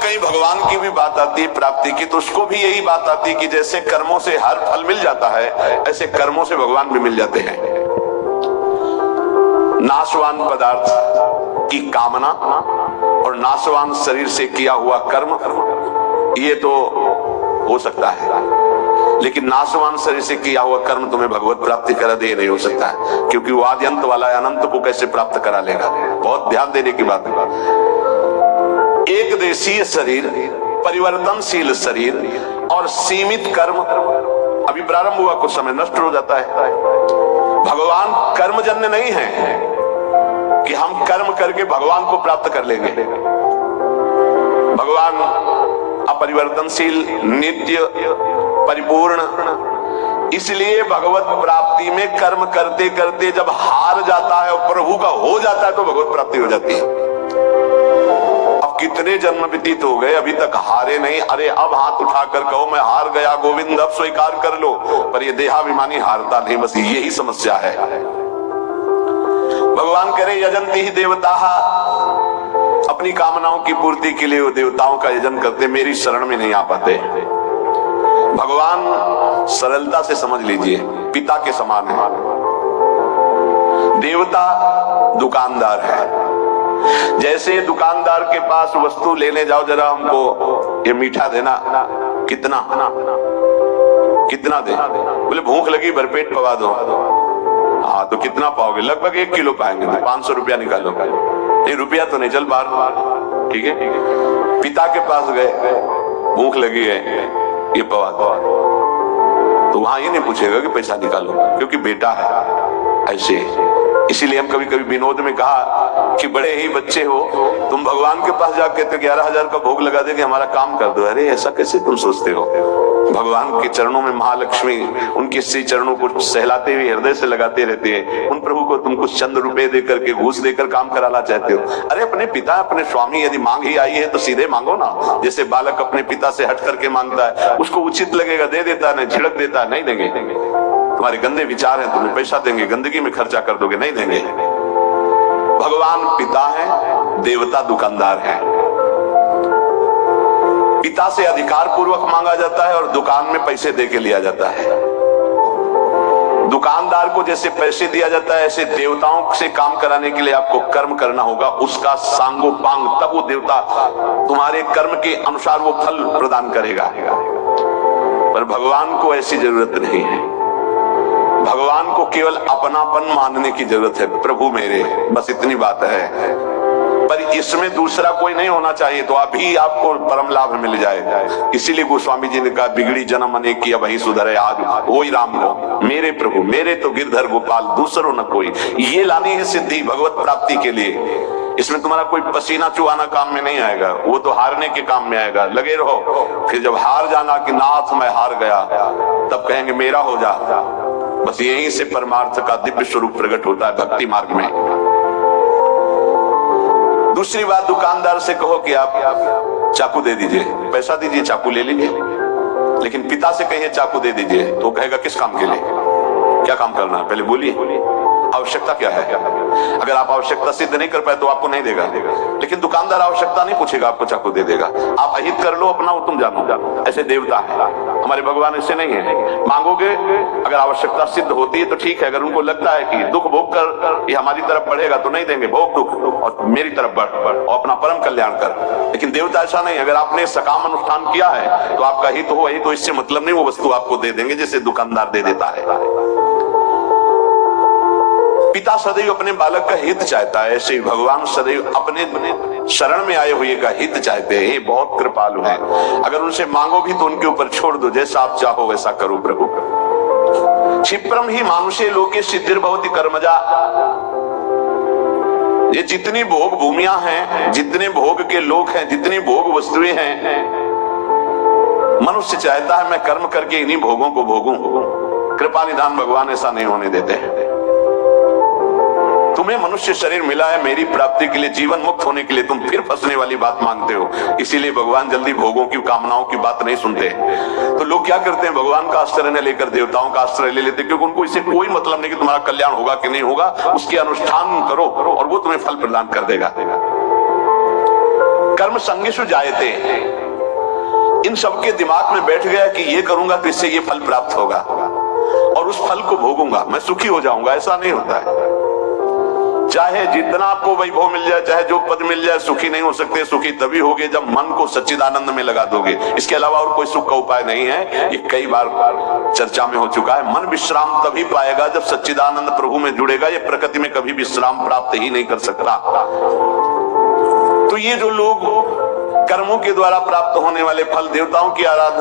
कहीं भगवान की भी बात आती है प्राप्ति की, तो उसको भी यही बात आती है कि जैसे कर्मों से हर फल मिल जाता है, ऐसे कर्मों से भगवान भी मिल जाते हैं। नाशवान पदार्थ की कामना और नाशवान शरीर से किया हुआ कर्म, ये तो हो सकता है, लेकिन नाशवान शरीर से किया हुआ कर्म तुम्हें भगवत प्राप्ति करा दे नहीं हो सकता है, क्योंकि वो आदि अंत वाला है, अनंत को कैसे प्राप्त करा लेगा। बहुत ध्यान देने की बात है। एक देशीय शरीर, परिवर्तनशील शरीर और सीमित कर्म, अभी प्रारंभ हुआ कुछ समय नष्ट हो जाता है। भगवान कर्मजन्य नहीं है कि हम कर्म करके भगवान को प्राप्त कर लेंगे। भगवान अपरिवर्तनशील, नित्य, परिपूर्ण, इसलिए भगवत प्राप्ति में कर्म करते करते जब हार जाता है और प्रभु का हो जाता है तो भगवत प्राप्ति हो जाती है। अब कितने जन्म व्यतीत हो गए, अभी तक हारे नहीं। अरे अब हाथ उठाकर कहो मैं हार गया गोविंद, अब स्वीकार कर लो, पर ये देहाभिमानी हारता नहीं, बस यही समस्या है। भगवान करे यजंती ही देवता, अपनी कामनाओं की पूर्ति के लिए वो देवताओं का यजन करते, मेरी शरण में नहीं आ पाते। भगवान सरलता से समझ लीजिए पिता के समान है। देवता दुकानदार है। जैसे दुकानदार के पास वस्तु लेने जाओ, जरा हमको ये मीठा देना, कितना कितना दे, बोले भूख लगी भरपेट पवा दो। हाँ तो कितना पाओगे? लगभग 1 किलो पाएंगे, तो 500 रुपया निकालो। ये रुपया तो नहीं, चल बाहर, ठीक है। पिता के पास गए, भूख लगी है, ये पवा दो, तो वहां ये नहीं पूछेगा कि पैसा निकालो, क्योंकि बेटा है। ऐसे इसीलिए हम कभी कभी विनोद में कहा कि बड़े ही बच्चे हो तुम, भगवान के पास जाके तो 11,000 का भोग लगा देंगे, हमारा काम कर दो। अरे ऐसा कैसे तुम सोचते हो? भगवान के चरणों में महालक्ष्मी उनके श्री चरणों को सहलाते हुए हृदय से लगाते रहते हैं। उन प्रभु को तुम कुछ चंद रुपए देकर के, घूस देकर काम कराना चाहते हो? अरे अपने पिता, अपने स्वामी, यदि मांग ही आई है तो सीधे मांगो ना। जैसे बालक अपने पिता से हट करके मांगता है, उसको उचित लगेगा दे देता, नहीं झिड़क देता, नहीं देंगे। तुम्हारे गंदे विचार हैं, तुम्हें पैसा देंगे, गंदगी में खर्चा कर दोगे, नहीं देंगे। भगवान पिता है, देवता दुकानदार है। पिता से अधिकार पूर्वक मांगा जाता है और दुकान में पैसे दे के लिया जाता है। दुकानदार को जैसे पैसे दिया जाता है, ऐसे देवताओं से काम कराने के लिए आपको कर्म करना होगा, उसका सांगोपांग, तब वो देवता तुम्हारे कर्म के अनुसार वो फल प्रदान करेगा। पर भगवान को ऐसी जरूरत नहीं है। भगवान को केवल अपनापन मानने की जरूरत है, प्रभु मेरे, बस इतनी बात है। पर इसमें दूसरा कोई नहीं होना चाहिए, तो अभी आपको परम लाभ मिल जाए। इसीलिए गोस्वामी जी ने कहा बिगड़ी जन्म अनेक की, अब ही सुधरे आज वही राम को, मेरे प्रभु मेरे तो गिरधर गोपाल, दूसरों न कोई। ये लानी है सिद्धि भगवत प्राप्ति के लिए। इसमें तुम्हारा कोई पसीना चुहाना काम में नहीं आएगा, वो तो हारने के काम में आएगा। लगे रहो, फिर जब हार जाना कि नाथ मैं हार गया, तब कहेंगे मेरा हो जा। बस यहीं से परमार्थ का दिव्य स्वरूप प्रकट होता है भक्ति मार्ग में। दूसरी बात, दुकानदार से कहो कि आप चाकू दे दीजिए, पैसा दीजिए, चाकू ले लीजिए। लेकिन पिता से कहिए चाकू दे दीजिए, तो कहेगा किस काम के लिए, क्या काम करना है, पहले बोलिए, आवश्यकता क्या है। अगर आप आवश्यकता सिद्ध नहीं कर पाए तो आपको नहीं देगा। लेकिन दुकानदार आवश्यकता नहीं पूछेगा, आपको चाकू दे देगा। आप अहित कर लो अपना, वो तुम जानो। ऐसे देवता है, हमारे भगवान ऐसे नहीं है। मांगोगे, अगर आवश्यकता सिद्ध होती है तो ठीक है। अगर उनको लगता है कि दुख भोग कर ये हमारी तरफ बढ़ेगा तो नहीं देंगे, भोग दुख और मेरी तरफ बढ़ और अपना परम कल्याण कर। लेकिन देवता ऐसा नहीं। अगर आपने सकाम अनुष्ठान किया है तो आपका हित हो, तो इससे मतलब नहीं, वो वस्तु आपको दे देंगे जैसे दुकानदार दे देता है। पिता सदैव अपने बालक का हित चाहता है, ऐसे ही भगवान सदैव अपने शरण में आए हुए का हित चाहते हैं। ये बहुत कृपालु है। अगर उनसे मांगो भी तो उनके ऊपर छोड़ दो, जैसा आप चाहो वैसा करो प्रभु। क्षिप्रम ही मानुषे लोके सिद्धिर्भवति कर्मजा। ये जितनी भोग भूमियां हैं, जितने भोग के लोक हैं, जितनी भोग वस्तुएं हैं, मनुष्य चाहता है मैं कर्म करके इन्हीं भोगों को भोगूं। कृपा निधान भगवान ऐसा नहीं होने देते हैं। तुम्हें मनुष्य शरीर मिला है मेरी प्राप्ति के लिए, जीवन मुक्त होने के लिए, तुम फिर फंसने वाली बात मांगते हो। इसीलिए भगवान जल्दी भोगों की, कामनाओं की बात नहीं सुनते। तो लोग क्या करते हैं, भगवान का आश्रय न लेकर देवताओं का आश्रय ले लेते, क्योंकि उनको इससे कोई मतलब नहीं कि तुम्हारा कल्याण होगा कि नहीं होगा। उसके अनुष्ठान करो और वो तुम्हें फल प्रदान कर देगा। कर्म संगिषु जायते, इन सबके दिमाग में बैठ गया कि ये करूंगा तो इससे ये फल प्राप्त होगा और उस फल को भोगूंगा, मैं सुखी हो जाऊंगा। ऐसा नहीं होता है। चाहे जितना आपको वैभव मिल जाए, चाहे जो पद मिल जाए, सुखी नहीं हो सकते। सुखी तभी होगे जब मन को सच्चिदानंद में लगा दोगे। इसके अलावा और कोई सुख का उपाय नहीं है। ये कई बार चर्चा में हो चुका है। मन विश्राम तभी पाएगा जब सच्चिदानंद प्रभु में जुड़ेगा। ये प्रकृति में कभी विश्राम प्राप्त ही नहीं कर सकता। तो ये जो लोग कर्मों के द्वारा प्राप्त होने वाले फल, देवताओं की आराधना